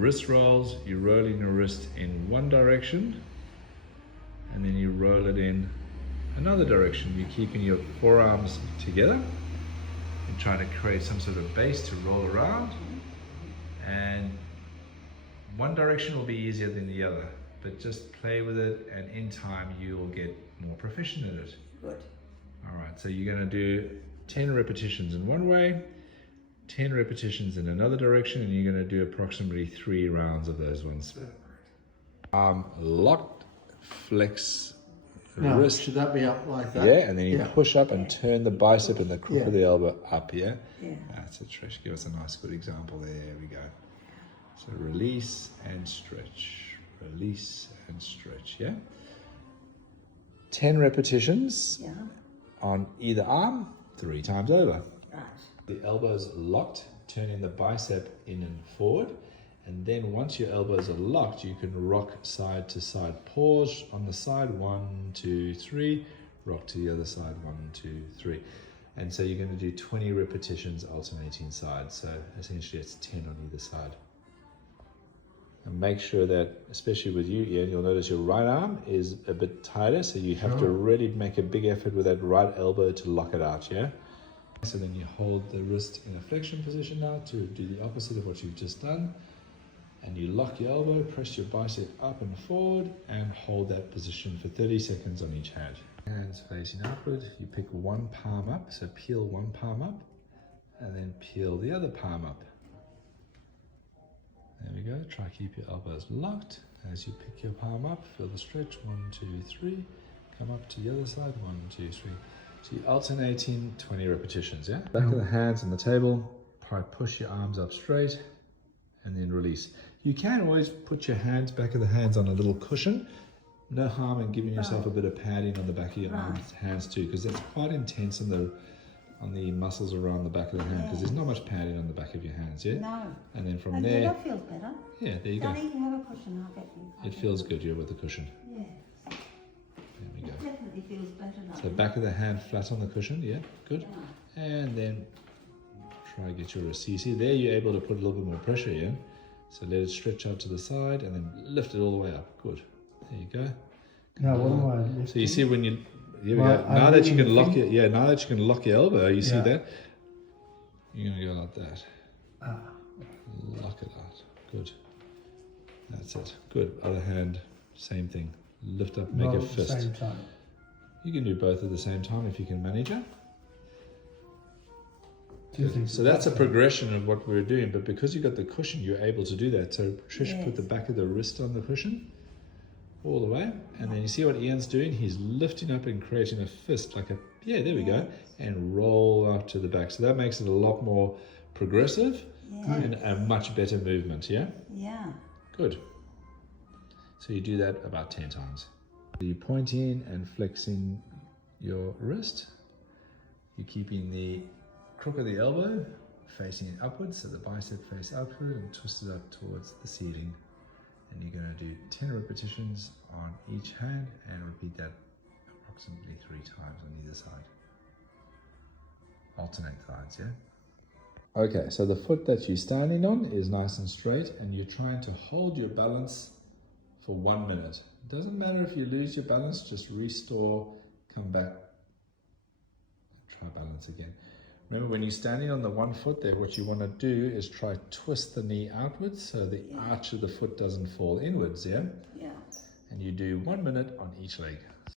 wrist rolls, you're rolling your wrist in one direction and then you roll it in another direction. You're keeping your forearms together and trying to create some sort of base to roll around. And one direction will be easier than the other, but just play with it, and in time you will get more proficient in it. Good. All right, so you're going to do 10 repetitions in one way, 10 repetitions in another direction, and you're going to do approximately 3 rounds of those ones. Locked, flex the Now, wrist. should that be up like that? Yeah, and then you push up and turn the bicep and the crook of the elbow up, yeah? Yeah. That's it, Trish. Give us a nice good example. There we go. So release and stretch. Release and stretch, yeah? 10 repetitions on either arm, 3 times over. Right. The elbows locked, turning the bicep in and forward. And then once your elbows are locked, you can rock side to side. Pause on the side, 1, 2, 3. Rock to the other side, 1, 2, 3. And so you're going to do 20 repetitions alternating sides. So essentially it's 10 on either side. And make sure that, especially with you, Ian, you'll notice your right arm is a bit tighter. So you have to really make a big effort with that right elbow to lock it out, yeah? So then you hold the wrist in a flexion position now to do the opposite of what you've just done. And you lock your elbow, press your bicep up and forward, and hold that position for 30 seconds on each hand. Hands facing upward, you pick one palm up, so peel one palm up, and then peel the other palm up. There we go, try keep your elbows locked. As you pick your palm up, feel the stretch, 1, 2, 3. Come up to the other side, 1, 2, 3. So you're alternating 20 repetitions, yeah? Back of the hands on the table, push your arms up straight, and then release. You can always put your hands, back of the hands on a little cushion. No harm in giving yourself a bit of padding on the back of your arms, hands too, because that's quite intense on the muscles around the back of the hand, because there's not much padding on the back of your hands, yeah? No. And then from And there... that feels better. Yeah, there you go. Daddy, you have a cushion, I'll get you. It feels good, yeah, with the cushion. Yes. There we go. It definitely feels better. So back of the hand flat on the cushion, yeah, good. And then try to get your wrist. So you see there you're able to put a little bit more pressure in. So let it stretch out to the side and then lift it all the way up. Good. There you go. Now what am I lifting? So you see when you, here we go. Now that you can lock it, now that you can lock your elbow, you see that? You're gonna go like that. Lock it out. Good. That's it. Good. Other hand, same thing. Lift up, make a fist. Same time. You can do both at the same time if you can manage it. So that's a progression of what we're doing, but because you got the cushion, you're able to do that. So Trish put the back of the wrist on the cushion all the way, and then you see what Ian's doing? He's lifting up and creating a fist, like a, there we go, and roll up to the back. So that makes it a lot more progressive and a much better movement, yeah? Yeah. Good. So you do that about 10 times. You're pointing and flexing your wrist. You're keeping the crook of the elbow facing it upwards, so the bicep face upward and twist it up towards the ceiling. And you're going to do 10 repetitions on each hand and repeat that approximately 3 times on either side. Alternate sides, yeah? Okay, so the foot that you're standing on is nice and straight, and you're trying to hold your balance for 1 minute. It doesn't matter if you lose your balance, just restore, come back, try balance again. Remember, when you're standing on the one foot there, what you want to do is try twist the knee outwards so the arch of the foot doesn't fall inwards, yeah? Yeah. And you do 1 minute on each leg.